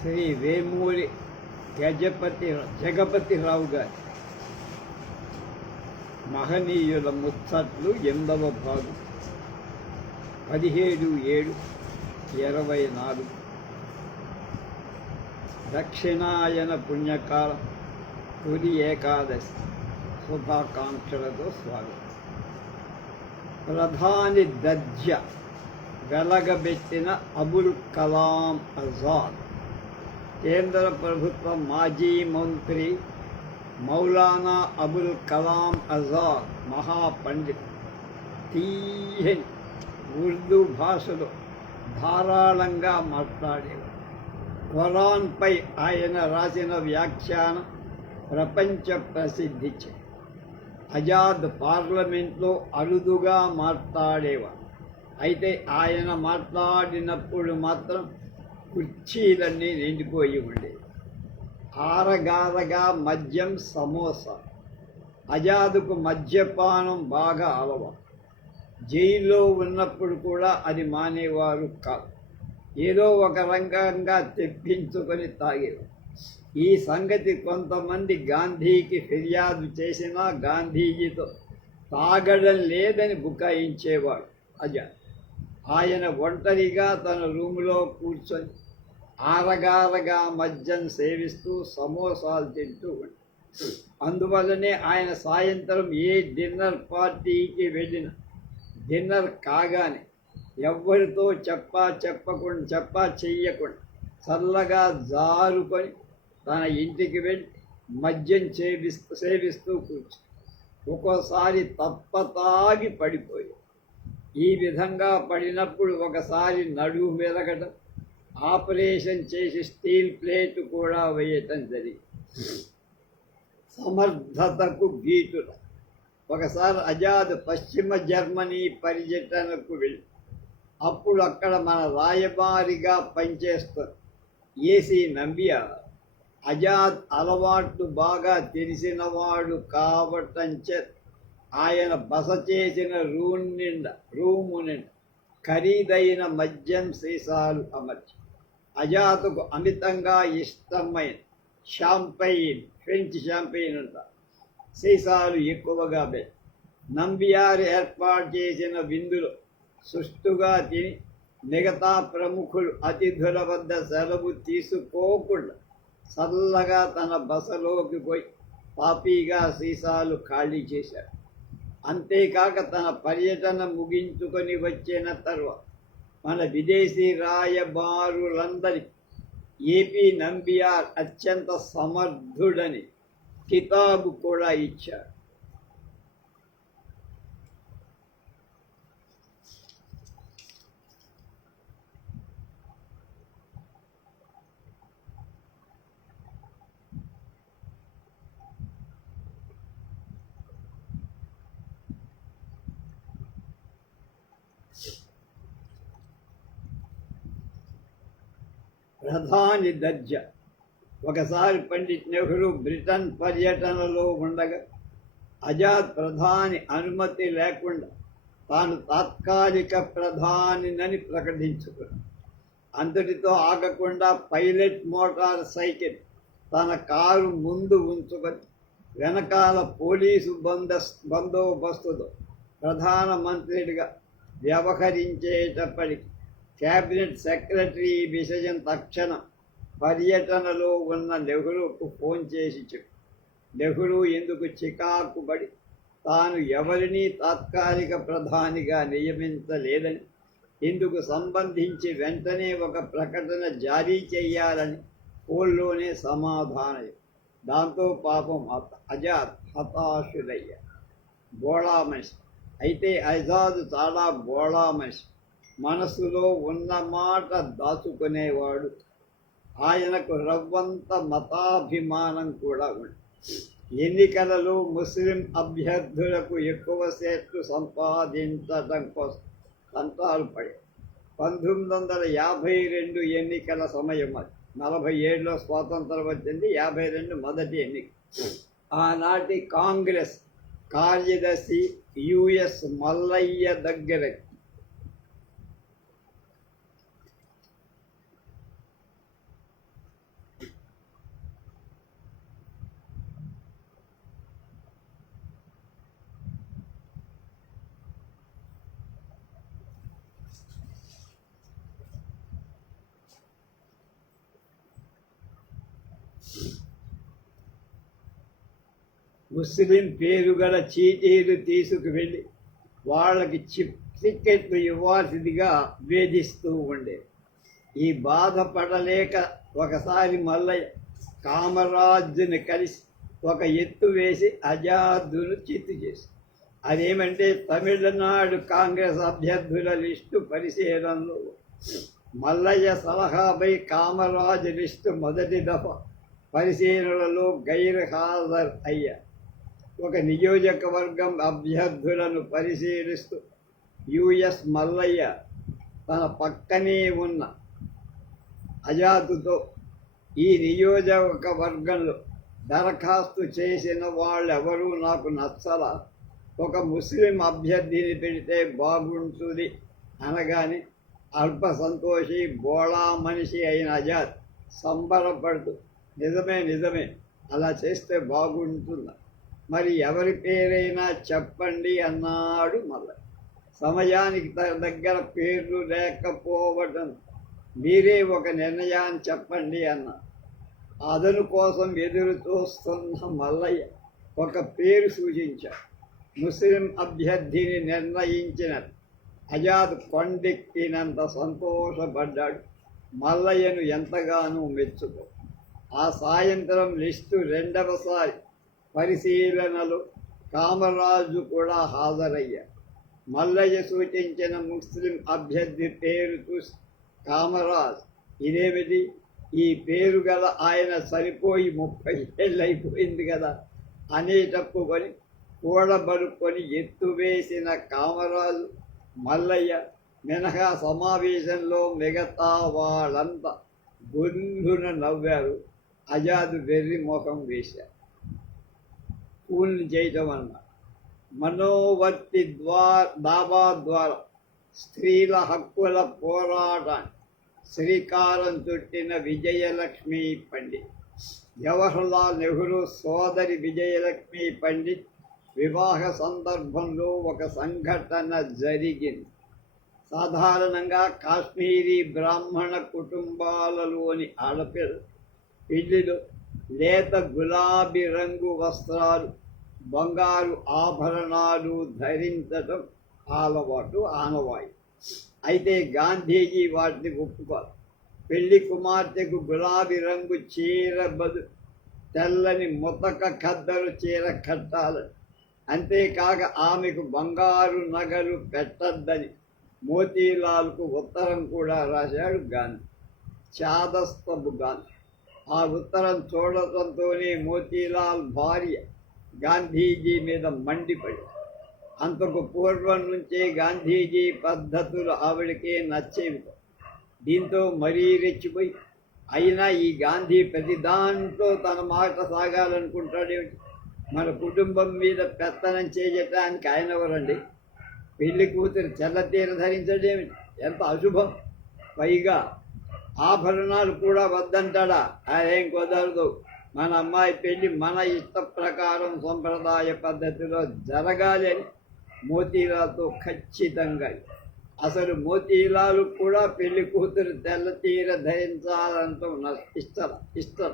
శ్రీ వేమూరి జగపతిరావు గారి మహనీయుల ముచ్చట్లు 8వ భాగం 17/7/24 దక్షిణాయన పుణ్యకాలం తొలి ఏకాదశి శుభాకాంక్షలతో స్వాగతం. ప్రధాని దర్జ వెలగబెట్టిన అబుల్ కలాం ఆజాద్. కేంద్ర ప్రభుత్వ మాజీ మంత్రి మౌలానా అబుల్ కలాం ఆజాద్ మహాపండిత్ తీయని ఉర్దూ భాషలో ధారాళంగా మాట్లాడేవారు. ఖురాన్పై ఆయన రాసిన వ్యాఖ్యానం ప్రపంచ ప్రసిద్ధి. ఆజాద్ పార్లమెంట్లో అరుదుగా మాట్లాడేవారు. అయితే ఆయన మాట్లాడినప్పుడు మాత్రం కుర్చీలన్నీ నిండిపోయి ఉండేవి. ఆరగారగా మద్యం, సమోసా. ఆజాద్కు మద్యపానం బాగా అలవాటు. జైల్లో ఉన్నప్పుడు కూడా అది మానేవారు కాదు. ఏదో ఒక రంగంగా తెప్పించుకొని తాగేవారు. ఈ సంగతి కొంతమంది గాంధీకి ఫిర్యాదు చేసినా గాంధీజీతో తాగడం లేదని బుకాయించేవాడు ఆజాద్. ఆయన ఒంటరిగా తన రూములో కూర్చొని ఆరగారగా మద్యం సేవిస్తూ సమోసాలు తింటూ ఉంటాడు. అందువల్లనే ఆయన సాయంత్రం ఏ డిన్నర్ పార్టీకి వెళ్ళిన డిన్నర్ కాగానే ఎవ్వరితో చెప్పా చెయ్యకుండా చల్లగా జారుకొని తన ఇంటికి వెళ్ళి మద్యం సేవిస్తూ కూర్చొని ఒక్కోసారి తప్పతాగి పడిపోయి. ఈ విధంగా పడినప్పుడు ఒకసారి నడుము మెరగడం, ఆపరేషన్ చేసి స్టీల్ ప్లేట్ కూడా వేయటం జరిగింది. సమర్థతకు గీటుల. ఒకసారి ఆజాద్ పశ్చిమ జర్మనీ పర్యటనకు వెళ్ళి అప్పుడు అక్కడ మన రాయబారిగా పనిచేస్తారు ఏసీ నంబియార్. ఆజాద్ అలవాట్లు బాగా తెలిసినవాడు కావటంచే ఆయన బస చేసిన రూము నిండా ఖరీదైన మద్యం సీసాలు అమర్చి ఆజాద్కు అమితంగా ఇష్టమైన షాంపైన్, ఫ్రెంచ్ షాంపైన్ ఉంటారు, సీసాలు ఎక్కువగా పెట్టి నంబియార్ ఏర్పాటు చేసిన విందులో సుష్టుగా తిని మిగతా ప్రముఖులు అతిథుల వద్ద సెలవు తీసుకోకుండా చల్లగా తన బసలోకి పోయి పాపీగా సీసాలు ఖాళీ చేశారు. అంతేకాక తన పర్యటన ముగించుకొని వచ్చిన తర్వాత మన విదేశీ రాయబారులందరికీ ఏపీ నంబియార్ అత్యంత సమర్థుడని కితాబు కూడా ఇచ్చారు. ప్రధాని దర్జా. ఒకసారి పండిట్ నెహ్రూ బ్రిటన్ పర్యటనలో ఉండగా ఆజాద్ ప్రధాని అనుమతి లేకుండా తాను తాత్కాలిక ప్రధానినని ప్రకటించుకున్నాడు. అంతటితో ఆగకుండా పైలట్ మోటార్ సైకిల్ తన కారు ముందు ఉంచుకొని వెనకాల పోలీసు బందోబస్తుతో ప్రధానమంత్రిగా వ్యవహరించేటప్పటికి క్యాబినెట్ సెక్రటరీ ఈ విషయం తక్షణం పర్యటనలో ఉన్న నెహ్రూకు ఫోన్ చేసి చెప్పు. నెహ్రూ ఎందుకు చికాకు పడి తాను ఎవరినీ తాత్కాలిక ప్రధానిగా నియమించలేదని, ఇందుకు సంబంధించి వెంటనే ఒక ప్రకటన జారీ చేయాలని ఫోన్లోనే సమాధానం. దాంతో పాపం ఆజాద్ హతాశుడయ్యాడు. బోళా మనిషి. అయితే ఆజాద్ చాలా బోళా మనిషి. మనసులో ఉన్న మాట దాచుకునేవాడు. ఆయనకు రవ్వంత మతాభిమానం కూడా ఉంది. ఎన్నికలలో ముస్లిం అభ్యర్థులకు ఎక్కువ సీట్లు సంపాదించడం కోసం తంటాలు పడి 1952 ఎన్నికల సమయం అది. 47లో స్వాతంత్రం వచ్చింది, 52 మొదటి ఎన్నిక. ఆనాటి కాంగ్రెస్ కార్యదర్శి యుఎస్ మల్లయ్య దగ్గర ముస్లిం పేరు గల చీటీలు తీసుకువెళ్ళి వాళ్ళకి టిక్కెట్లు ఇవ్వాల్సిందిగా వేధిస్తూ ఉండేది. ఈ బాధపడలేక ఒకసారి మల్లయ్య కామరాజుని కలిసి ఒక ఎత్తు వేసి ఆజాద్ను చిత్తు చేసి, అదేమంటే తమిళనాడు కాంగ్రెస్ అభ్యర్థుల లిస్టు పరిశీలనలో మల్లయ్య సలహాపై కామరాజు లిస్టు మొదటి దఫా పరిశీలనలో గైర్హాజరు అయ్యారు. ఒక నియోజకవర్గం అభ్యర్థులను పరిశీలిస్తూ యుఎస్ మల్లయ్య తన పక్కనే ఉన్న ఆజాద్తో, ఈ నియోజకవర్గంలో దరఖాస్తు చేసిన వాళ్ళెవరూ నాకు నచ్చలా, ఒక ముస్లిం అభ్యర్థిని పెడితే బాగుంటుంది అనగానే అల్ప సంతోషి బోళా మనిషి అయిన ఆజాద్ సంబరపడుతూ, నిజమే అలా చేస్తే బాగుంటుందా, మరి ఎవరి పేరైనా చెప్పండి అన్నాడు మల్లయ్య. సమయానికి దగ్గర పేర్లు లేకపోవటం, మీరే ఒక నిర్ణయాన్ని చెప్పండి అన్నారు. అదను కోసం ఎదురు చూస్తున్న మల్లయ్య ఒక పేరు సూచించాడు. ముస్లిం అభ్యర్థిని నిర్ణయించిన ఆజాద్ కొండెక్కినంత సంతోషపడ్డాడు. మల్లయ్యను ఎంతగానో మెచ్చుకో. ఆ సాయంత్రం లిస్టు రెండవసారి పరిశీలనలో కామరాజు కూడా హాజరయ్యాడు. మల్లయ్య సూచించిన ముస్లిం అభ్యర్థి పేరు చూసి కామరాజ్, ఇదేమిటి, ఈ పేరు గల ఆయన సరిపోయి 30 ఏళ్ళు అయిపోయింది కదా అనేటప్పుకొని కూడబడుకొని ఎత్తువేసిన కామరాజు మల్లయ్య మినహా సమావేశంలో మిగతా వాళ్ళంతా గుండున నవ్వారు. ఆజాద్ వెర్రి మోహం వేశారు. కూల్ని చేయటం అన్న మనోవర్తి దాబా ద్వారా స్త్రీల హక్కుల పోరాటాన్ని శ్రీకారం చుట్టిన విజయలక్ష్మి పండిత్, జవహర్లాల్ నెహ్రూ సోదరి విజయలక్ష్మి పండిత్ వివాహ సందర్భంలో ఒక సంఘటన జరిగింది. సాధారణంగా కాశ్మీరీ బ్రాహ్మణ కుటుంబాలలోని ఆడపిల్ల పెళ్లిలో లేత గులాబీ రంగు వస్త్రాలు, బంగారు ఆభరణాలు ధరించటం ఆనవాయి. అయితే గాంధీజీ వాటిని ఒప్పుకోరు. పెళ్లి కుమార్తెకు గులాబీ రంగు చీర బదులు తెల్లని ముతక ఖద్దరు చీర కట్టాలని, అంతేకాక ఆమెకు బంగారు నగలు పెట్టద్దని మోతీలాల్కు ఉత్తరం కూడా రాశాడు గాంధీ. చాదస్తపు గాంధీ. ఆ ఉత్తరం చూడటంతోనే మోతీలాల్ భార్య గాంధీజీ మీద మండిపడి, అంతకు పూర్వం నుంచే గాంధీజీ పద్ధతులు ఆవిడకే నచ్చేవి. దీంతో మరీ రెచ్చిపోయి, అయినా ఈ గాంధీ ప్రతి దాంట్లో తన మాట సాగాలనుకుంటాడేమిటి, మన కుటుంబం మీద పెత్తనం చేయటానికి ఆయన ఎవరండి, పెళ్లి కూతురు తెల్లతీర ధరించడేమిటి, ఎంత అశుభం, పైగా ఆభరణాలు కూడా వద్దంటాడా, అదేం కుదరదు, మన అమ్మాయి పెళ్లి మన ఇష్ట ప్రకారం సంప్రదాయ పద్ధతిలో జరగాలి అని మోతీలాల్తో ఖచ్చితంగా. అసలు మోతీలాలు కూడా పెళ్లి కూతురు తెల్లతీర ధరించాలంటూ ఇష్టం.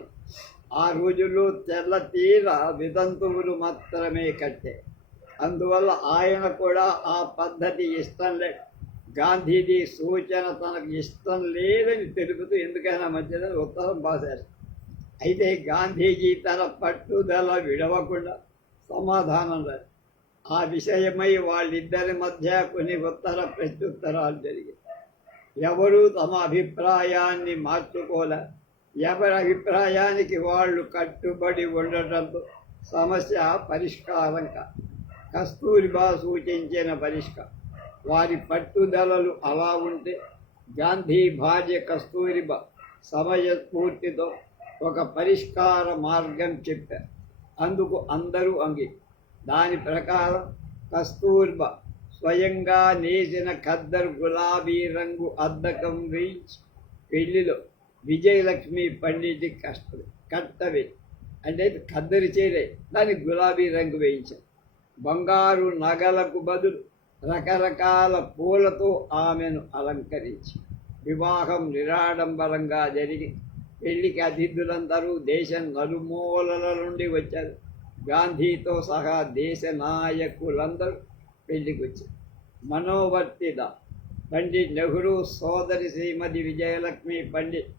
ఆ రోజుల్లో తెల్లతీర వితంతువులు మాత్రమే కట్టే, అందువల్ల ఆయన కూడా ఆ పద్ధతి ఇష్టం లేదు. గాంధీజీ సూచన తనకు ఇష్టం లేదని తెలుపుతూ ఎందుకైనా మంచిదని ఉత్తరం రాశారు. అయితే గాంధీజీ తన పట్టుదల విడవకుండా సమాధానం రాశారు. ఆ విషయమై వాళ్ళిద్దరి మధ్య కొన్ని ఉత్తర ప్రత్యుత్తరాలు జరిగాయి. ఎవరూ తమ అభిప్రాయాన్ని మార్చుకోలే. ఎవరి అభిప్రాయానికి వాళ్ళు కట్టుబడి ఉండటంతో సమస్య పరిష్కారం కాదు. కస్తూరిబా సూచించిన పరిష్కారం. వారి పట్టుదలలు అలా ఉంటే గాంధీ భార్య కస్తూరిబా సమయస్ఫూర్తితో ఒక పరిష్కార మార్గం చెప్పారు. అందుకు అందరూ దాని ప్రకారం కస్తూర్బా స్వయంగా నేసిన ఖద్దరు గులాబీ రంగు అద్దకం వేయించి పెళ్లిలో విజయలక్ష్మి పండిట్ కట్టవే, అంటే ఖద్దరు చీరే దానికి గులాబీ రంగు వేయించారు. బంగారు నగలకు బదులు రకరకాల పూలతో ఆమెను అలంకరించి వివాహం నిరాడంబరంగా జరిగి పెళ్లికి అతిథులందరూ దేశం నలుమూలల నుండి వచ్చారు. గాంధీతో సహా దేశ నాయకులందరూ పెళ్లికి వచ్చారు. మనోవర్తిద పండిట్ నెహ్రూ సోదరి శ్రీమతి విజయలక్ష్మి పండిట్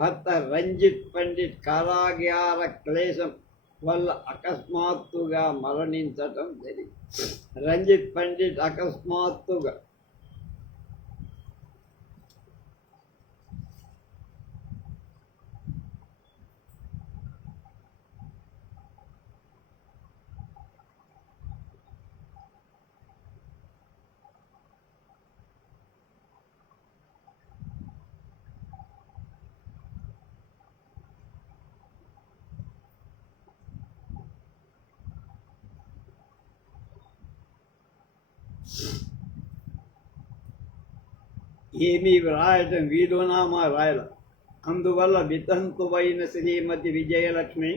భర్త రంజిత్ పండిట్ కారాగార క్లేశం వల్ల అకస్మాత్తుగా మరణించటం జరిగింది. రంజిత్ పండిట్ అకస్మాత్తుగా ఏమీ వ్రాయటం వీలునామా రాయల. అందువల్ల వితంతువైన శ్రీమతి విజయలక్ష్మి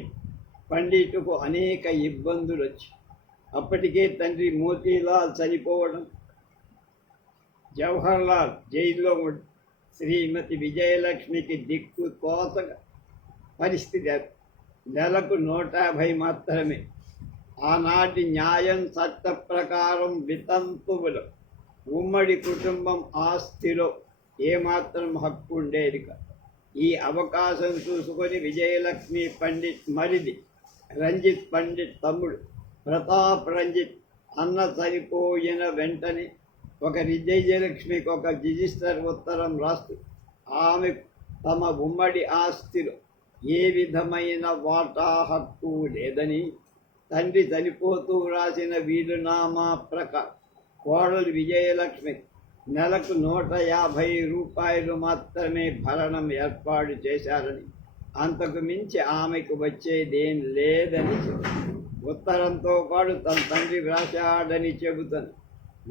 పండితుకు అనేక ఇబ్బందులు వచ్చి అప్పటికే తండ్రి మోతీలాల్ చనిపోవడం, జవహర్లాల్ జైల్లో శ్రీమతి విజయలక్ష్మికి దిక్కు తోచక పరిస్థితి. నెలకు 150 మాత్రమే. ఆనాటి న్యాయం చట్ట ప్రకారం వితంతువులు ఉమ్మడి కుటుంబం ఆస్తిలో ఏమాత్రం హక్కు ఉండేది కాదు. ఈ అవకాశం చూసుకొని విజయలక్ష్మి పండిట్ మరిది రంజిత్ పండిట్ తమ్ముడు ప్రతాప్ రంజిత్ అన్న చనిపోయిన వెంటనే ఒక విజయలక్ష్మికి ఒక రిజిస్టర్ ఉత్తరం రాస్తూ ఆమె తమ ఉమ్మడి ఆస్తిలో ఏ విధమైన వాటా హక్కు లేదని, తండ్రి చనిపోతూ రాసిన వీలునామా ప్రకారం కోడలు విజయలక్ష్మి నెలకు 150 రూపాయలు మాత్రమే భరణం ఏర్పాటు చేశారని, అంతకు మించి ఆమెకు వచ్చేదేం లేదని ఉత్తరంతో పాటు తన తండ్రి వ్రాశాడని చెబుతాను.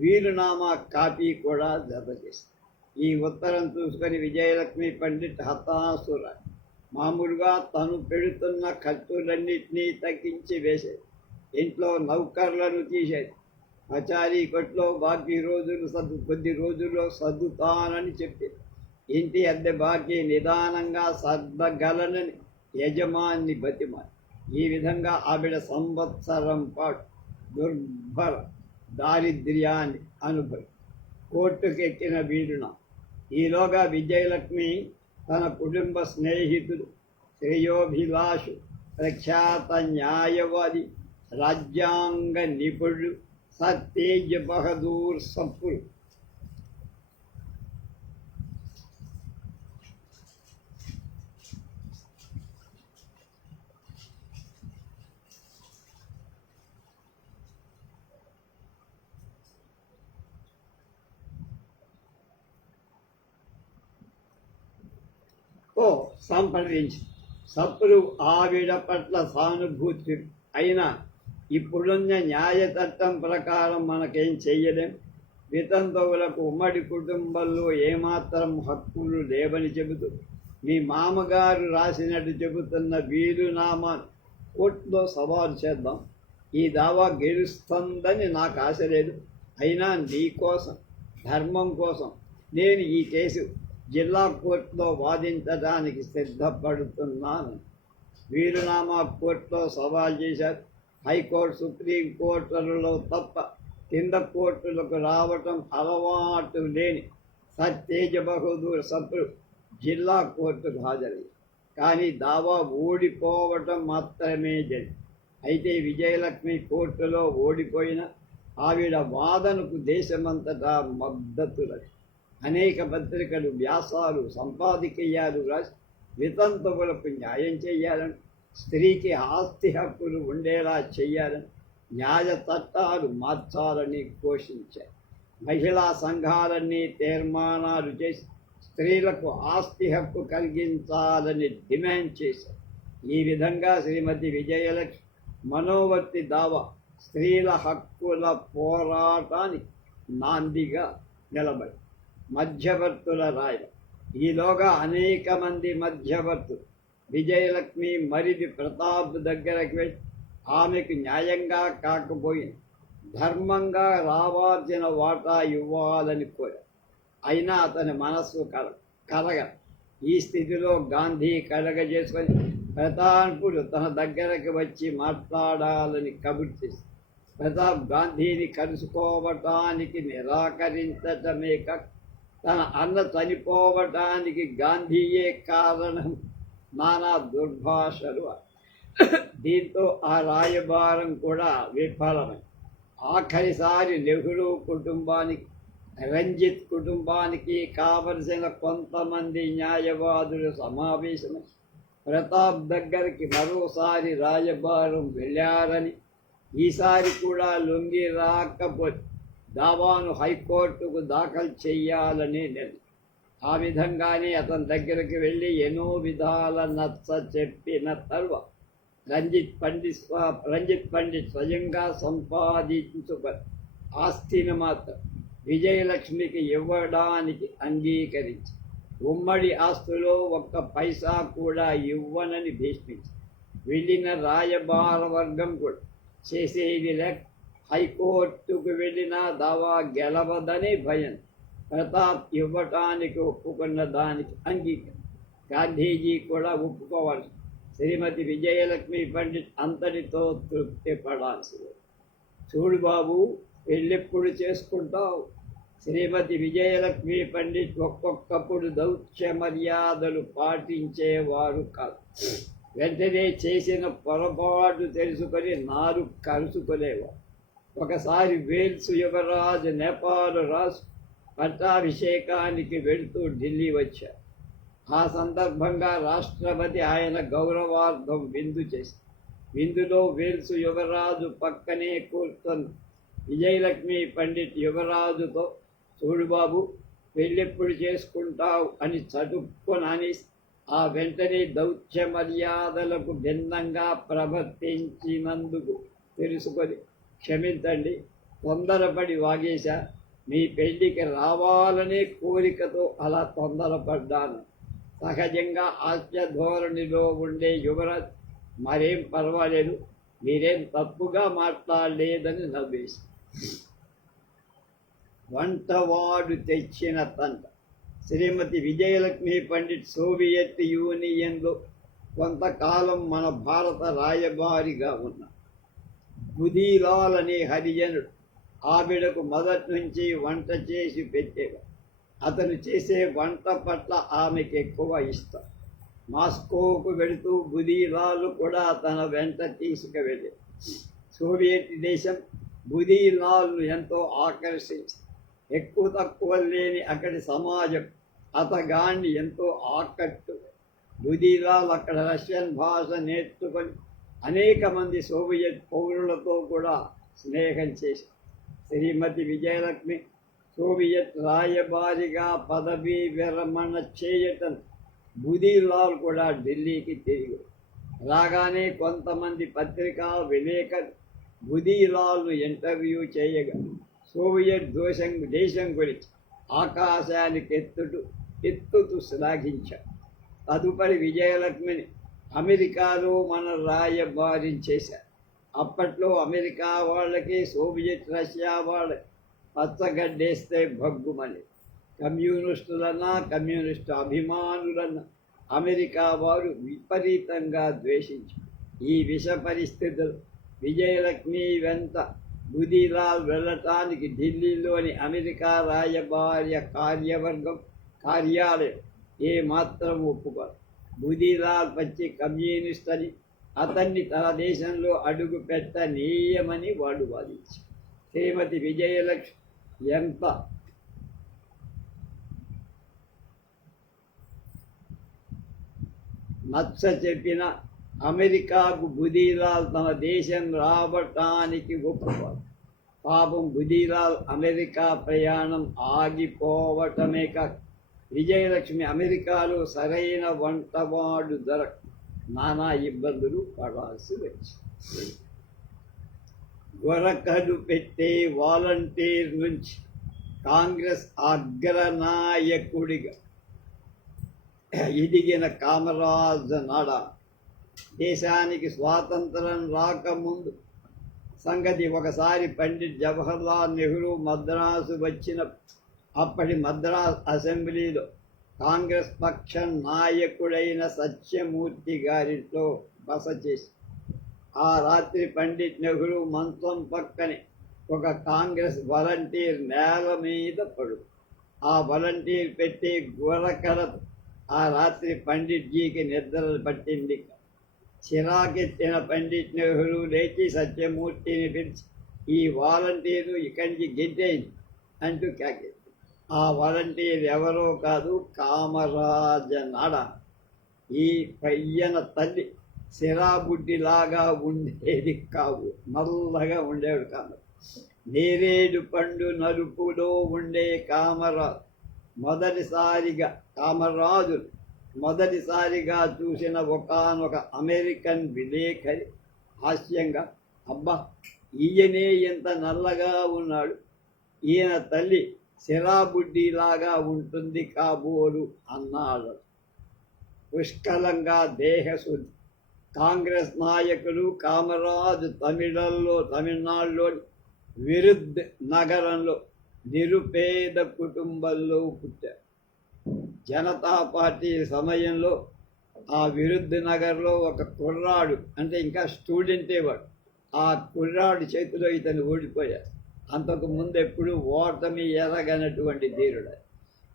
వీలునామా కాపీ కూడా జత చేశారు. ఈ ఉత్తరం చూసుకొని విజయలక్ష్మి పండిట్ హతాసుర. మామూలుగా తను పెడుతున్న ఖర్చులన్నింటినీ తగ్గించి వేసేది. ఇంట్లో నౌకర్లను తీసేది. పచారీ కొట్లో బాకీ కొద్ది రోజుల్లో సర్దుతానని చెప్పేది. ఇంటి అద్దె బాకీ నిదానంగా సర్దగలనని యజమాని బతిమాలి. ఈ విధంగా ఆవిడ సంవత్సరం పాటు దుర్భర దారిద్ర్యాన్ని అనుభవి కోర్టుకెక్కిన వీరున. ఈలోగా విజయలక్ష్మి తన కుటుంబ స్నేహితుడు, శ్రేయోభిలాషు, ప్రఖ్యాత న్యాయవాది, రాజ్యాంగ నిపుణుడు సర్ తేజ్ బహదూర్ సప్రు సంప్రదించి సప్రు ఆవిడ పట్ల సానుభూతి అయినా ఇప్పుడున్న న్యాయ చట్టం ప్రకారం మనకేం చెయ్యలేం. వితంతువులకు ఉమ్మడి కుటుంబంలో ఏమాత్రం హక్కులు లేవని చెబుతూ మీ మామగారు రాసినట్టు చెబుతున్న వీలునామా కోర్టులో సవాలు చేద్దాం. ఈ దావా గెలుస్తుందని నాకు ఆశ లేదు. అయినా నీ కోసం, ధర్మం కోసం నేను ఈ కేసు జిల్లా కోర్టులో వాదించడానికి సిద్ధపడుతున్నాను. వీలునామా కోర్టులో సవాల్ చేశారు. హైకోర్టు, సుప్రీంకోర్టులలో తప్ప కింద కోర్టులకు రావటం అలవాటు లేని సర్ తేజ్ బహదూర్ సప్రు జిల్లా కోర్టుకు హాజరయ్యారు. కానీ దావా ఓడిపోవటం మాత్రమే జరిగింది. అయితే విజయలక్ష్మి కోర్టులో ఓడిపోయిన ఆవిడ వాదనకు దేశమంతటా మద్దతులు. అనేక పత్రికలు వ్యాసాలు, సంపాదకీయాలు రాసి వితంతువులకు న్యాయం చేయాలని, స్త్రీకి ఆస్తి హక్కులు ఉండేలా చేయాలని, న్యాయ చట్టాలు మార్చాలని ఘోషించారు. మహిళా సంఘాలన్నీ తీర్మానాలు చేసి స్త్రీలకు ఆస్తి హక్కు కలిగించాలని డిమాండ్ చేశారు. ఈ విధంగా శ్రీమతి విజయలక్ష్మి మనోవర్తి దావా స్త్రీల హక్కుల పోరాటానికి నాందిగా నిలబడి మధ్యవర్తుల రాయలు. ఈలోగా అనేక మంది మధ్యవర్తులు విజయలక్ష్మి మరిది ప్రతాప్ దగ్గరకు వెళ్ళి ఆమెకు న్యాయంగా కాకపోయింది ధర్మంగా రావాల్సిన వాటా ఇవ్వాలని కోరారు. అయినా అతని మనస్సు కలగ. ఈ స్థితిలో గాంధీ కలగజేసుకొని ప్రతాప్పుడు తన దగ్గరకు వచ్చి మాట్లాడాలని కబురు చేసి ప్రతాప్ గాంధీని కలుసుకోవటానికి నిరాకరించటమే కాక తన అన్న చనిపోవటానికి గాంధీయే కారణం నానా దుర్భాషలు. దీంతో ఆ రాయబారం కూడా విఫలమై ఆఖరిసారి నెహ్రూ కుటుంబానికి రంజిత్ కుటుంబానికి కావలసిన కొంతమంది న్యాయవాదులు సమావేశమై ప్రతాప్ దగ్గరికి మరోసారి రాయబారం వెళ్ళారని, ఈసారి కూడా లొంగి రాకపోతే దావాను హైకోర్టుకు దాఖలు చెయ్యాలని నిర్ణయం. ఆ విధంగానే అతని దగ్గరికి వెళ్ళి ఎన్నో విధాల నచ్చ చెప్పిన తరువాత రంజిత్ పండిట్ స్వయంగా సంపాదించుకొని ఆస్తిని మాత్రం విజయలక్ష్మికి ఇవ్వడానికి అంగీకరించి ఉమ్మడి ఆస్తులో ఒక్క పైసా కూడా ఇవ్వనని భీష్మించి వెళ్ళిన రాయబార వర్గం కూడా చేసేది లేక హైకోర్టుకు వెళ్ళిన దావా గెలవదని భయం ప్రతాప్ ఇవ్వటానికి ఒప్పుకున్న దానికి అంగీకరి గాంధీజీ కూడా ఒప్పుకోవాల్సి శ్రీమతి విజయలక్ష్మి పండిట్ అంతటితో తృప్తి పడాల్సింది. చూడు బాబు, పెళ్ళెప్పుడు చేసుకుంటావు? శ్రీమతి విజయలక్ష్మి పండిట్ ఒక్కొక్కప్పుడు దౌత్య మర్యాదలు పాటించేవారు కాదు. వెంటనే చేసిన పొరపాటు తెలుసుకొని నారు కలుసుకునేవారు. ఒకసారి వేల్స్ యువరాజు నేపాల్ రాజు పట్టాభిషేకానికి వెళుతూ ఢిల్లీ వచ్చారు. ఆ సందర్భంగా రాష్ట్రపతి ఆయన గౌరవార్థం విందు చేసి విందులో వేల్స్ యువరాజు పక్కనే కూర్చున్న విజయలక్ష్మి పండిట్ యువరాజుతో, చూడు బాబు, పెళ్ళెప్పుడు చేసుకుంటావు అని చటుక్కునని ఆ వెంటనే దౌత్య మర్యాదలకు భిన్నంగా ప్రవర్తించినందుకు తెలుసుకొని, క్షమించండి, తొందరపడి వాగేశా, మీ పెళ్లికి రావాలనే కోరికతో అలా తొందరపడ్డాను. సహజంగా హాస్య ధోరణిలో ఉండే యువరాజ్, మరేం పర్వాలేదు, మీరేం తప్పుగా మాట్లాడలేదని నవ్వేసి వంటవాడు తెచ్చిన తంట. శ్రీమతి విజయలక్ష్మి పండిట్ సోవియట్ యూనియన్లో కొంతకాలం మన భారత రాయబారిగా ఉన్న బుధీలాల్ అనే హరిజనుడు ఆవిడకు మొదటి నుంచి వంట చేసి పెట్టేవాడు. అతను చేసే వంట పట్ల ఆమెకు ఎక్కువ ఇష్టం. మాస్కోకు వెళుతూ బుధీలాల్ కూడా తన వెంట తీసుకువెళ్ళే సోవియట్ దేశం బుధీలాల్ను ఎంతో ఆకర్షించి ఎక్కువ తక్కువ లేని అక్కడి సమాజం అతగాన్ని ఎంతో ఆకట్టు. బుధీలాల్ అక్కడ రష్యన్ భాష నేర్చుకొని అనేక మంది సోవియట్ పౌరులతో కూడా స్నేహం చేసి శ్రీమతి విజయలక్ష్మి సోవియట్ రాయబారిగా పదవీ విరమణ చేయటం బుధీలాల్ కూడా ఢిల్లీకి తిరిగి రాగానే కొంతమంది పత్రికా విలేకరు బుధీలాల్ను ఇంటర్వ్యూ చేయగా సోవియట్ దేశం గురించి ఆకాశానికి ఎత్తుతూ శ్లాఘించారు. తదుపరి విజయలక్ష్మిని అమెరికాలో మన రాయబారి చేశారు. అప్పట్లో అమెరికా వాళ్ళకి సోవియట్ రష్యా వాళ్ళకి పచ్చగడ్డేస్తే భగ్గుమని, కమ్యూనిస్టులన్నా కమ్యూనిస్టు అభిమానులన్నా అమెరికా వారు విపరీతంగా ద్వేషించారు. ఈ విష పరిస్థితులు విజయలక్ష్మి వెంట బుధీలాల్ వెళ్ళటానికి ఢిల్లీలోని అమెరికా రాయబార్య కార్యాలయం ఏమాత్రం ఒప్పుకోరు. బుధీలాల్ పచ్చి కమ్యూనిస్ట్ అని, అతన్ని తన దేశంలో అడుగు పెట్టనీయమని వాడు వాదించారు. శ్రీమతి విజయలక్ష్మి ఎంత నచ్చ చెప్పిన అమెరికాకు బుధీలాల్ తన దేశం రావటానికి ఒప్పుకోరు. పాపం బుధీలాల్ అమెరికా ప్రయాణం ఆగిపోవటమే కాక విజయలక్ష్మి అమెరికాలో సరైన వంటవాడు దొరక నానా ఇబ్బందులు పడాల్సి వచ్చింది. గొరకలు పెట్టే వాలంటీర్ నుంచి కాంగ్రెస్ అగ్రనాయకుడిగా ఎదిగిన కామరాజ్ నాడ దేశానికి స్వాతంత్రం రాకముందు సంగతి ఒకసారి పండిట్ జవహర్లాల్ నెహ్రూ మద్రాసు వచ్చిన అప్పటి మద్రాస్ అసెంబ్లీలో కాంగ్రెస్ పక్ష నాయకుడైన సత్యమూర్తి గారితో బస చేసి ఆ రాత్రి పండిట్ నెహ్రూ మంచం పక్కనే ఒక కాంగ్రెస్ వాలంటీర్ నేల మీద పడు. ఆ వాలంటీర్ పెట్టే గురకలతో ఆ రాత్రి పండిట్జీకి నిద్ర పట్టింది. చిరాకెత్తిన పండిట్ నెహ్రూ లేచి సత్యమూర్తిని పిలిచి, ఈ వాలంటీరు ఇక్కడి నుంచి గెంటేయింది అంటూ కేకేసి. ఆ వాలంటీర్ ఎవరో కాదు, కామరాజ నాడ. ఈ పయ్యన తల్లి సిరాబుడ్డిలాగా ఉండేది కావు, నల్లగా ఉండేవాడు కాదు. నేరేడు పండు నలుపులో ఉండే కామరాజు మొదటిసారిగా చూసిన ఒకానొక అమెరికన్ విలేకరి హాస్యంగా, అబ్బా ఈయనే ఎంత నల్లగా ఉన్నాడు, ఈయన తల్లి సిరాబుడ్డిలాగా ఉంటుంది కాబోలు అన్నాడు. పుష్కలంగా దేహశుద్ధి. కాంగ్రెస్ నాయకుడు కామరాజు తమిళనాడులోని విరుద్ నగరంలో నిరుపేద కుటుంబంలో పుట్టారు. జనతా పార్టీ సమయంలో ఆ విరుద్ నగర్లో ఒక కుర్రాడు, అంటే ఇంకా స్టూడెంటే వాడు, ఆ కుర్రాడు చేతిలో ఇతను ఓడిపోయారు. అంతకు ముందు ఎప్పుడు ఓటమి ఎరగనటువంటి ధీరుడు.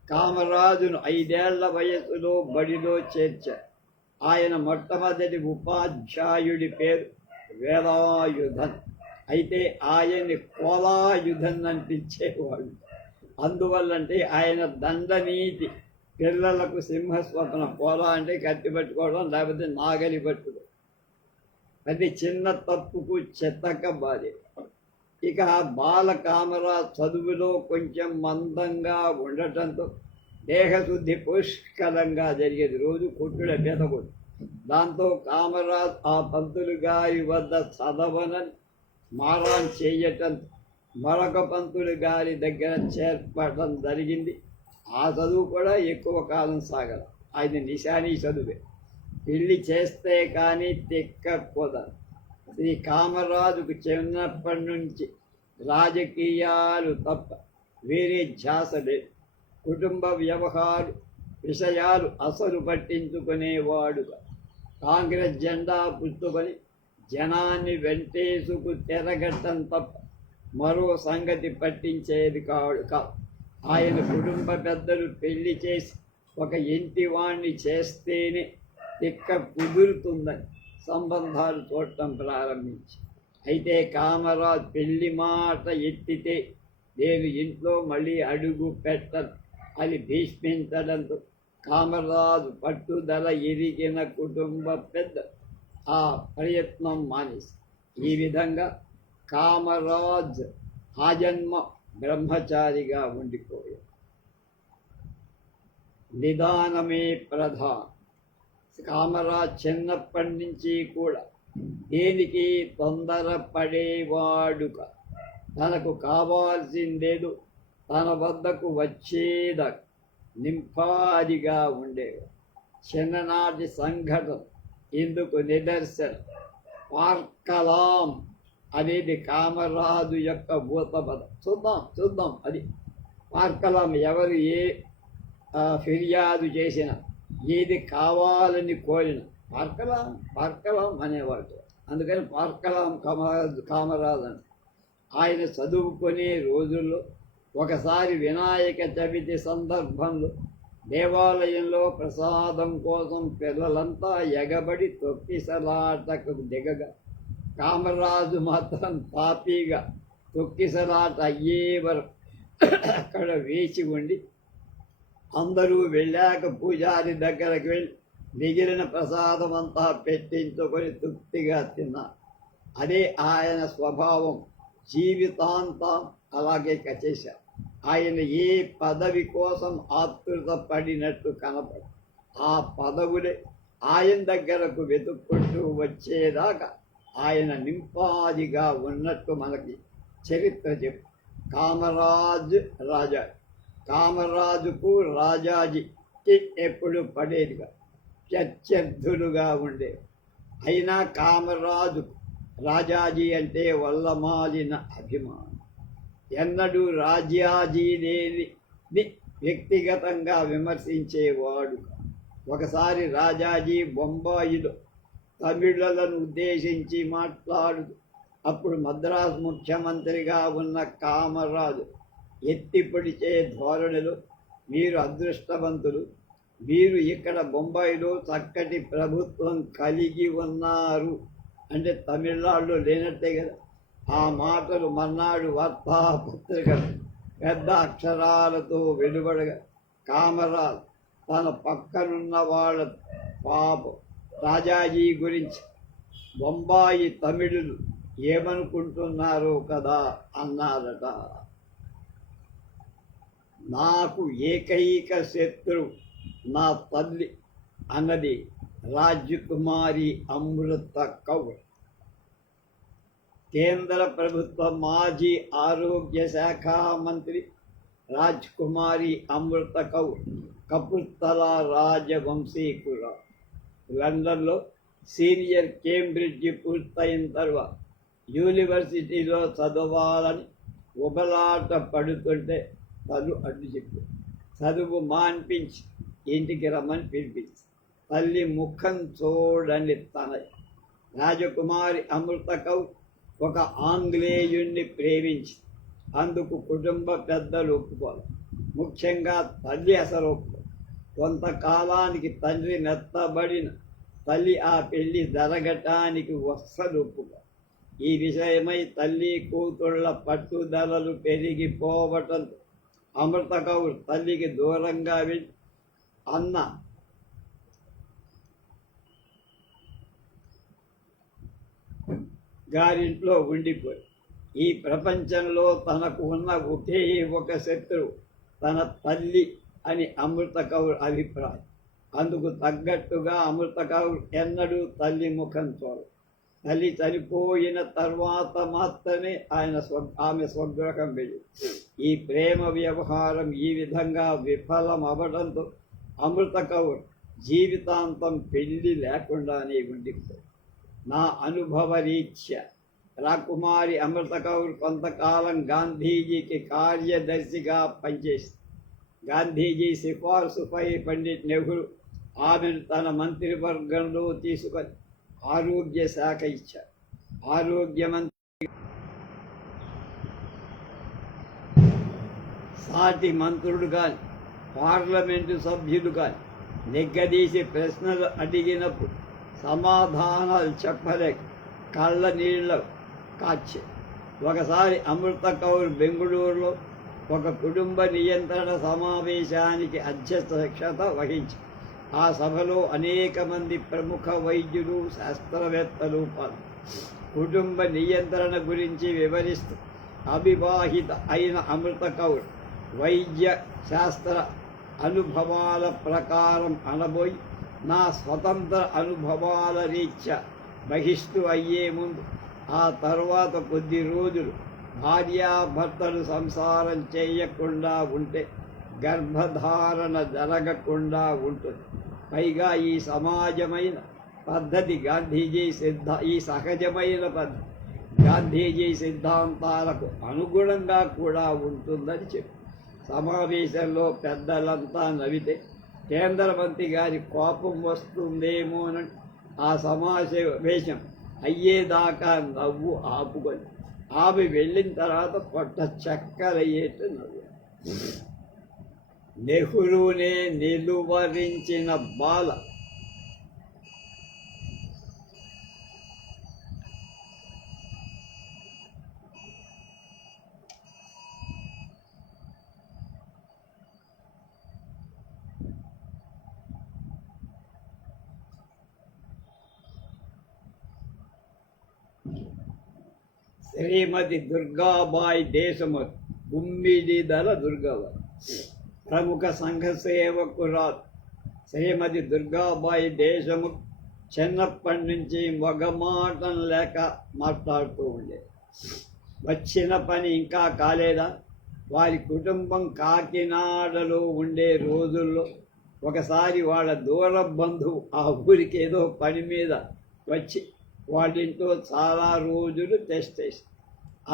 కామరాజును 5 ఏళ్ల వయసులో బడిలో చేర్చారు. ఆయన మొట్టమొదటి ఉపాధ్యాయుడి పేరు వేలాయుధన్. అయితే ఆయన్ని కోలాయుధన్ అనిపించేవాడు. అందువల్లంటే ఆయన దండనీతి, పిల్లలకు సింహస్వప్నం. కోలా అంటే కత్తి పట్టుకోవడం, లేకపోతే నాగలి పట్టుకోవడం. అది చిన్న తప్పుకు చెత్తక బాధే. ఇక బాల కామరాజ్ చదువులో కొంచెం మందంగా ఉండటంతో దేహశుద్ధి పుష్కలంగా జరిగేది. రోజు కొట్టుడే బెదగొట్టు. దాంతో కామరాజ్ ఆ పంతులు గారి వద్ద చదవనని మారాన్ చేయటం, మరొక పంతులు గారి దగ్గర చేర్పడం జరిగింది. ఆ చదువు కూడా ఎక్కువ కాలం సాగల. ఆయన నిశానీ చదువే. పెళ్లి చేస్తే కానీ తెక్క కుదరదు. శ్రీ కామరాజుకు చిన్నప్పటి నుంచి రాజకీయాలు తప్ప వేరే ధ్యాస లేదు. కుటుంబ విషయాలు అసలు పట్టించుకునేవాడు. కాంగ్రెస్ జెండా పుచ్చుకొని జనాన్ని వెంటేసుకు తిరగటం తప్ప మరో సంగతి పట్టించేది కాదు. ఆయన కుటుంబ పెద్దలు పెళ్లి చేసి ఒక ఇంటి వాణ్ణి చేస్తేనే తిక్క కుదురుతుందని సంబంధాలు చూడటం ప్రారంభించి, అయితే కామరాజ్ పెళ్లి మాట ఎత్తితే నేను ఇంట్లో మళ్ళీ అడుగు పెట్టను అని భీష్మించడంతో కామరాజు పట్టుదల ఎరిగిన కుటుంబ పెద్ద ఆ ప్రయత్నం మానేసి, ఈ విధంగా కామరాజ్ ఆజన్మ బ్రహ్మచారిగా ఉండిపోయాడు. నిదానమే ప్రధానం. కామరాజ్ చిన్నప్పటి నుంచి కూడా దేనికి తొందరపడేవాడుక. తనకు కావాల్సిందేదో తన వద్దకు వచ్చేదా నింపాదిగా ఉండేవాడు. చిన్ననాటి సంఘటన ఇందుకు నిదర్శనం. పార్కలాం అనేది కామరాజు యొక్క భూతపదం. చూద్దాం అది పార్కలాం. ఎవరు ఏ ఫిర్యాదు చేసిన, ఏది కావాలని కోరిన పార్కలాం అనేవాడు. అందుకని పార్కలాం కామరాజు అని. ఆయన చదువుకునే రోజుల్లో ఒకసారి వినాయక చవితి సందర్భంలో దేవాలయంలో ప్రసాదం కోసం పిల్లలంతా ఎగబడి తొక్కిసలాటకు దిగగా కామరాజు మాత్రం తాపీగా తొక్కిసలాట అయ్యే వరకు అక్కడ వేచి ఉండి, అందరూ వెళ్ళాక పూజారి దగ్గరకు వెళ్ళి మిగిలిన ప్రసాదం అంతా పెట్టించుకొని తృప్తిగా తిన్నారు. అదే ఆయన స్వభావం. జీవితాంతం అలాగే చేశారు. ఆయన ఏ పదవి కోసం ఆతృత పడినట్టు కనపడు. ఆ పదవులే ఆయన దగ్గరకు వెతుక్కుంటూ వచ్చేదాకా ఆయన నింపాదిగా ఉన్నట్టు మనకి చరిత్ర చెప్పు. కామరాజుకు రాజాజీకి ఎప్పుడు పడేదిగా ప్రత్యర్థులుగా ఉండేవి. అయినా కామరాజుకు రాజాజీ అంటే వల్లమాలిన అభిమానం. ఎన్నడూ రాజాజీ లేని వ్యక్తిగతంగా విమర్శించేవాడు. ఒకసారి రాజాజీ బొంబాయిలో తమిళులను ఉద్దేశించి మాట్లాడుతూ అప్పుడు మద్రాసు ముఖ్యమంత్రిగా ఉన్న కామరాజు ఎత్తి పొడిచే ధోరణిలో, మీరు అదృష్టవంతులు, మీరు ఇక్కడ బొంబాయిలో చక్కటి ప్రభుత్వం కలిగి ఉన్నారు అంటే తమిళనాడులో లేనట్టే కదా. ఆ మాటలు మర్నాడు వార్తాపత్రికలు పెద్ద అక్షరాలతో వెలువడగా కామరాజు తన పక్కనున్న వాళ్ళ పాపం రాజాజీ గురించి బొంబాయి తమిళులు ఏమనుకుంటున్నారో కదా అన్నారట. నాకు ఏకైక శత్రువు నా తల్లి అన్నది రాజకుమారి అమృత కౌర్. కేంద్ర ప్రభుత్వ మాజీ ఆరోగ్య శాఖ మంత్రి రాజకుమారి అమృత కౌర్ కపుర్తల రాజవంశీకురా. లండన్లో సీనియర్ కేంబ్రిడ్జ్ పూర్తయిన తర్వాత యూనివర్సిటీలో చదవాలని ఉబలాట పడుతుంటే తను అడ్డు చెప్పి చదువు మాన్పించి ఇంటికి రమ్మని పిలిపించి తల్లి ముఖం చూడని తన రాజకుమారి అమృత కౌర్ ఒక ఆంగ్లేయుణ్ణి ప్రేమించి అందుకు కుటుంబ పెద్దలు ఒప్పుకోవాలి. ముఖ్యంగా తల్లి అసలు ఒప్పుకో. కొంతకాలానికి తండ్రి మెత్తబడిన తల్లి ఆ పెళ్లి జరగటానికి వస్తలు ఒప్పుకో. ఈ విషయమై తల్లి కూతుళ్ల పట్టుదలలు పెరిగిపోవటంతో అమృత కౌర్ తల్లికి దూరంగా వెళ్ళి అన్న గారింట్లో ఉండిపోయి ఈ ప్రపంచంలో తనకు ఉన్న ఒకే ఒక శత్రువు తన తల్లి అని అమృత కౌర్ అభిప్రాయం. అందుకు తగ్గట్టుగా అమృత కౌర్ ఎన్నడూ తల్లి ముఖం చూడదు. తల్లి చనిపోయిన తర్వాత మాత్రమే ఆమె స్వగృహం వెళ్ళి ఈ ప్రేమ వ్యవహారం ఈ విధంగా విఫలం అవ్వడంతో అమృత కౌర్ జీవితాంతం పెళ్లి లేకుండానే ఉండిపోయి. నా అనుభవ రీత్యా రాకుమారి అమృత కౌర్ కొంతకాలం గాంధీజీకి కార్యదర్శిగా పనిచేసింది. గాంధీజీ సిఫార్సుపై పండిట్ నెహ్రూ ఆమెను తన మంత్రివర్గంలో తీసుకొని ఆరోగ్య శాఖ ఇచ్చారు. ఆరోగ్య మంత్రి సాటి మంత్రులు కానీ పార్లమెంటు సభ్యులు కానీ నిగ్గదీసి ప్రశ్నలు అడిగినప్పుడు సమాధానాలు చెప్పలేక కళ్ళ నీళ్ళ కాచే. ఒకసారి అమృత కౌర్ బెంగుళూరులో ఒక కుటుంబ నియంత్రణ సమావేశానికి అధ్యక్షత వహించి ఆ సభలో అనేక మంది ప్రముఖ వైద్యులు శాస్త్రవేత్తలు కుటుంబ నియంత్రణ గురించి వివరిస్తూ అవివాహిత అయిన అమృత కౌర్ వైద్య శాస్త్ర అనుభవాల ప్రకారం అనబోయి నా స్వతంత్ర అనుభవాల రీత్యా బహిష్టు అయ్యే ముందు ఆ తర్వాత కొద్ది రోజులు భార్యాభర్తలు సంసారం చేయకుండా ఉంటే గర్భధారణ జరగకుండా ఉంటుంది. పైగా ఈ సమాజమైన పద్ధతి ఈ సహజమైన పద్ధతి గాంధీజీ సిద్ధాంతాలకు అనుగుణంగా కూడా ఉంటుందని చెప్పి సమావేశంలో పెద్దలంతా నవ్వితే కేంద్ర మంత్రి గారి కోపం వస్తుందేమోనని ఆ సమావేశం అయ్యేదాకా నవ్వు ఆపుకొని ఆమె వెళ్ళిన తర్వాత పొట్ట చక్కరయ్యేట్టు నవ్వు. నెహ్రూనే నిలువరించిన బాల శ్రీమతి దుర్గాబాయి దేశముఖ్, గుమ్మిడిదల దుర్గాబాయి, ప్రముఖ సంఘ సేవకురాలు శ్రీమతి దుర్గాబాయి దేశముఖ్ చిన్నప్పటి నుంచి మగమాటం లేక మాట్లాడుతూ ఉండేది. వచ్చిన పని ఇంకా కాలేదా? వారి కుటుంబం కాకినాడలో ఉండే రోజుల్లో ఒకసారి వాళ్ళ దూర బంధువు ఆ ఊరికి ఏదో పని మీద వచ్చి వాళ్ళింట్లో చాలా రోజులు తెస్తేసి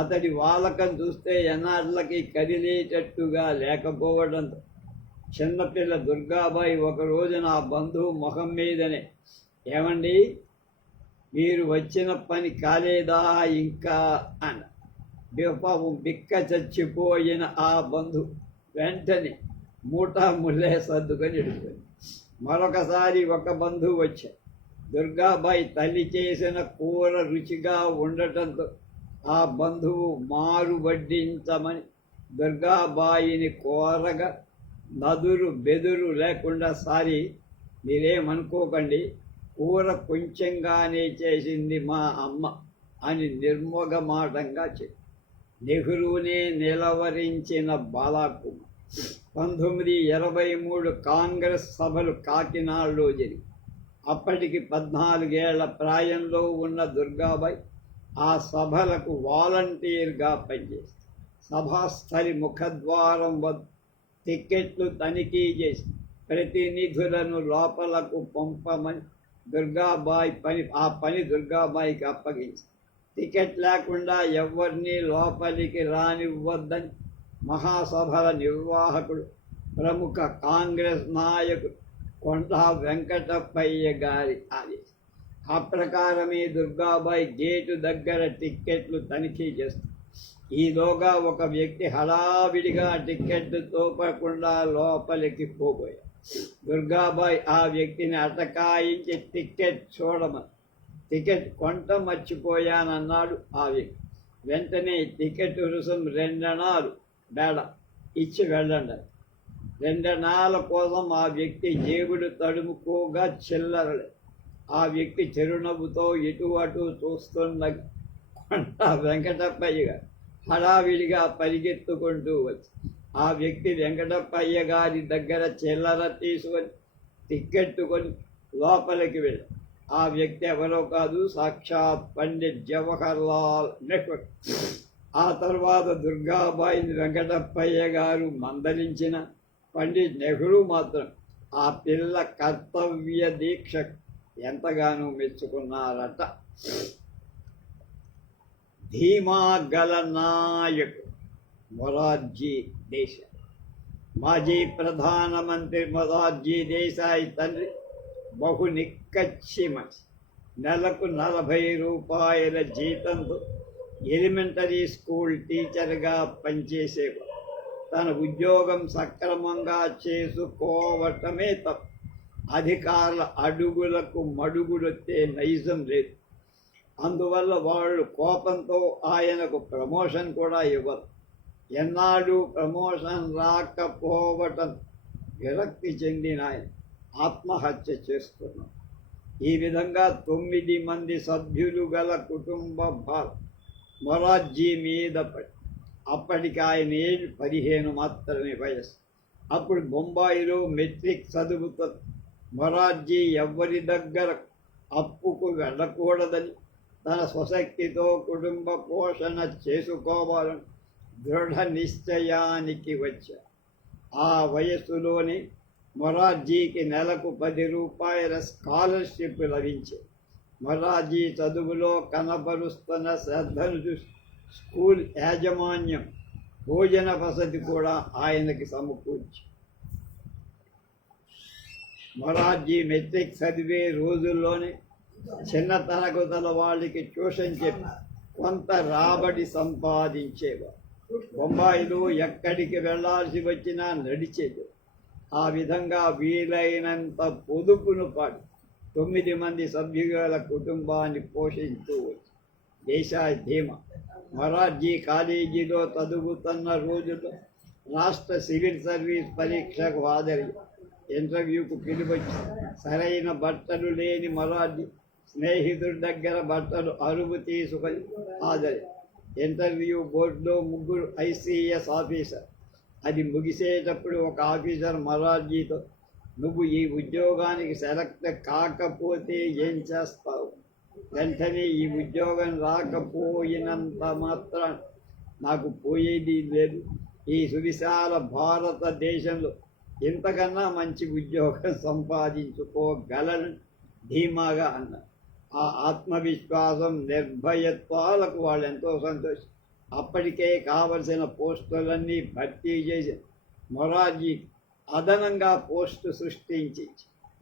అతడి వాలకం చూస్తే ఎన్నాళ్ళకి కదిలేటట్టుగా లేకపోవడంతో చిన్నపిల్ల దుర్గాబాయి ఒక రోజున ఆ బంధువు ముఖం మీదనే, ఏమండి మీరు వచ్చిన పని కాలేదా ఇంకా అన్న. పాపం బిక్క చచ్చిపోయిన ఆ బంధు వెంటనే మూటా ముల్లే సర్దుకొని వెళ్ళిపోయింది. మరొకసారి ఒక బంధువు వచ్చాడు. దుర్గాబాయి తల్లి చేసిన కూర రుచిగా ఉండటంతో ఆ బంధువు మారు వడ్డించమని దుర్గాబాయిని కోరగా, నదురు బెదురు లేకుండా, సారి మీరేమనుకోకండి, కూర కొంచెంగానే చేసింది మా అమ్మ అని నిర్మోగమాటంగా చెప్పి నెహ్రూనే నిలవరించిన బాలాకుమార్. 1923 కాంగ్రెస్ సభలు కాకినాడలో జరిగి అప్పటికి 14 ఏళ్ల ప్రాయంలో ఉన్న దుర్గాబాయి ఆ సభలకు వాలంటీర్గా పనిచేసి సభాస్థలి ముఖద్వారం వద్ద టిక్కెట్లు తనిఖీ చేసి ప్రతినిధులను లోపలకు పంపమని ఆ పని దుర్గాబాయికి అప్పగించి టికెట్ లేకుండా ఎవరిని లోపలికి రానివ్వద్దని మహాసభల నిర్వాహకుడు, ప్రముఖ కాంగ్రెస్ నాయకుడు కొండా వెంకటప్పయ్య గారి ఆదేశం. ఆ ప్రకారమే దుర్గాబాయి గేటు దగ్గర టిక్కెట్లు తనిఖీ చేస్తారు. ఈలోగా ఒక వ్యక్తి హడావిడిగా టిక్కెట్ తోపకుండా లోపలికి పోబోయాడు. దుర్గాబాయి ఆ వ్యక్తిని అటకాయించి టిక్కెట్ చూడమని, టికెట్ కొంట మర్చిపోయానన్నాడు ఆ వ్యక్తి. వెంటనే టికెట్ రుసుం 2 అణాలు బేడ ఇచ్చి వెళ్ళండి. 2 అణాల కోసం ఆ వ్యక్తి జేబులు తడుముకోగా చిల్లరలే. ఆ వ్యక్తి చిరునవ్వుతో ఇటు అటు చూస్తున్న కొండ వెంకటప్పయ్య గారు హడావిడిగా పరిగెత్తుకుంటూ వచ్చి ఆ వ్యక్తి వెంకటప్పయ్య గారి దగ్గర చిల్లర తీసుకొని టిక్కెట్టుకొని లోపలికి వెళ్ళి, ఆ వ్యక్తి ఎవరో కాదు, సాక్షాత్ పండిట్ జవహర్లాల్ నెహ్రూ. ఆ తర్వాత దుర్గాబాయిని వెంకటప్పయ్య గారు మందలించిన పండిట్ నెహ్రూ మాత్రం ఆ పిల్ల కర్తవ్య దీక్ష ఎంతగానో మెచ్చుకున్నారట. ధీమా గల నాయకుడు మొరార్జీ దేశాయ్. మాజీ ప్రధానమంత్రి మొరార్జీ దేశాయ్ తండ్రి బహు నిక్కచ్చి మనిషి. నెలకు 40 రూపాయల జీతంతో ఎలిమెంటరీ స్కూల్ టీచర్గా పనిచేసేవాడు. తన ఉద్యోగం సక్రమంగా చేసుకోవటమే తప్ప అధికారుల అడుగులకు మడుగులొత్తే నైజం లేదు. అందువల్ల వాళ్ళు కోపంతో ఆయనకు ప్రమోషన్ కూడా ఇవ్వరు. ఎన్నాడు ప్రమోషన్ రాకపోవటం విరక్తి చెందిన ఆయన ఆత్మహత్య చేసుకున్నాడు. ఈ విధంగా 9 మంది సభ్యులు గల కుటుంబ భారం మొరార్జీ మీద పడి అప్పటికి ఆయన ఏజ్ 15 మాత్రమే వయస్సు. అప్పుడు బొంబాయిలో మెట్రిక్ చదువుతో మొరార్జీ ఎవ్వరి దగ్గర అప్పుకు వెళ్ళకూడదని, తన స్వశక్తితో కుటుంబ పోషణ చేసుకోవాలని దృఢ నిశ్చయానికి వచ్చారు. ఆ వయస్సులోనే మొరార్జీకి నెలకు 10 రూపాయల స్కాలర్షిప్ లభించింది. మొరార్జీ చదువులో కనబరుస్తున్న శ్రద్ధను చూసి స్కూల్ యాజమాన్యం భోజన వసతి కూడా ఆయనకి సమకూర్చి మొరార్జీ మెట్రిక్ చదివే రోజుల్లోనే చిన్న తరగతుల వాళ్ళకి ట్యూషన్ చెప్పి కొంత రాబడి సంపాదించేవారు. బొంబాయిలో ఎక్కడికి వెళ్లాల్సి వచ్చినా నడిచేది. ఆ విధంగా వీలైనంత పొదుపును పాటు 9 మంది సభ్యుల కుటుంబాన్ని పోషిస్తూ వచ్చి దేశాయ్ ధీమా. మొరార్జీ కాలేజీలో చదువుతున్న రోజుల్లో రాష్ట్ర సివిల్ సర్వీస్ పరీక్షకు హాజరై ఇంటర్వ్యూకు పిలువచ్చి సరైన బట్టలు లేని మొరార్జీ స్నేహితుడి దగ్గర బట్టలు అరువు తీసుకొని హాజరై ఇంటర్వ్యూ బోర్డులో 3 ICS ఆఫీసర్. అది ముగిసేటప్పుడు ఒక ఆఫీసర్ మొరార్జీతో, నువ్వు ఈ ఉద్యోగానికి సెలెక్ట్ కాకపోతే ఏం చేస్తావు? వెంటనే ఈ ఉద్యోగం రాకపోయినంత మాత్రం నాకు పోయేది లేదు. ఈ సువిశాల భారతదేశంలో ఇంతకన్నా మంచి ఉద్యోగం సంపాదించుకోగలను ధీమాగా అన్నారు. ఆ ఆత్మవిశ్వాసం, నిర్భయత్వాలకు వాళ్ళు ఎంతో సంతోషం. అప్పటికే కావలసిన పోస్టులన్నీ భర్తీ చేసి మొరార్జీ అదనంగా పోస్టు సృష్టించి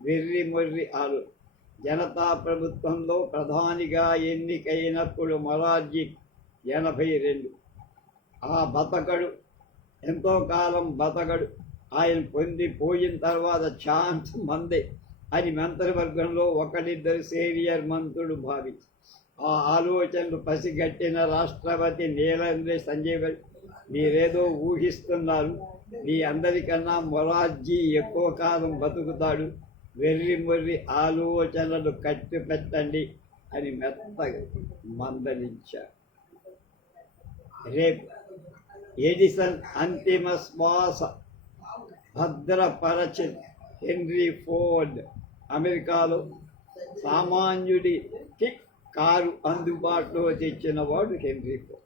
వెర్రి మొర్రి ఆలు జనతా ప్రభుత్వంలో ప్రధానిగా ఎన్నికైనప్పుడు మొరార్జీ 82. ఆ బతకడు, ఎంతో కాలం బతకడు, ఆయన పొందిపోయిన తర్వాత ఛాన్స్ మందే అని మంత్రివర్గంలో ఒకరిద్దరు సీనియర్ మంత్రులు భావించి ఆ ఆలోచనలు పసిగట్టిన రాష్ట్రపతి నీలేంద్ర సంజయ్ మీరేదో ఊహిస్తున్నారు, మీ అందరికన్నా మొరార్జీ ఎక్కువ కాలం బతుకుతాడు, వెర్రి మొర్రి ఆలోచనలు కట్టి పెట్టండి అని మెత్తగా మందలించారు. రేపు ఎడిసన్ అంతిమ శ్వాస భద్రపరచిన హెన్రీ ఫోర్డ్. అమెరికాలో సామాన్యుడికి కారు అందుబాటులో తెచ్చిన వాడు హెన్రీ ఫోర్డ్.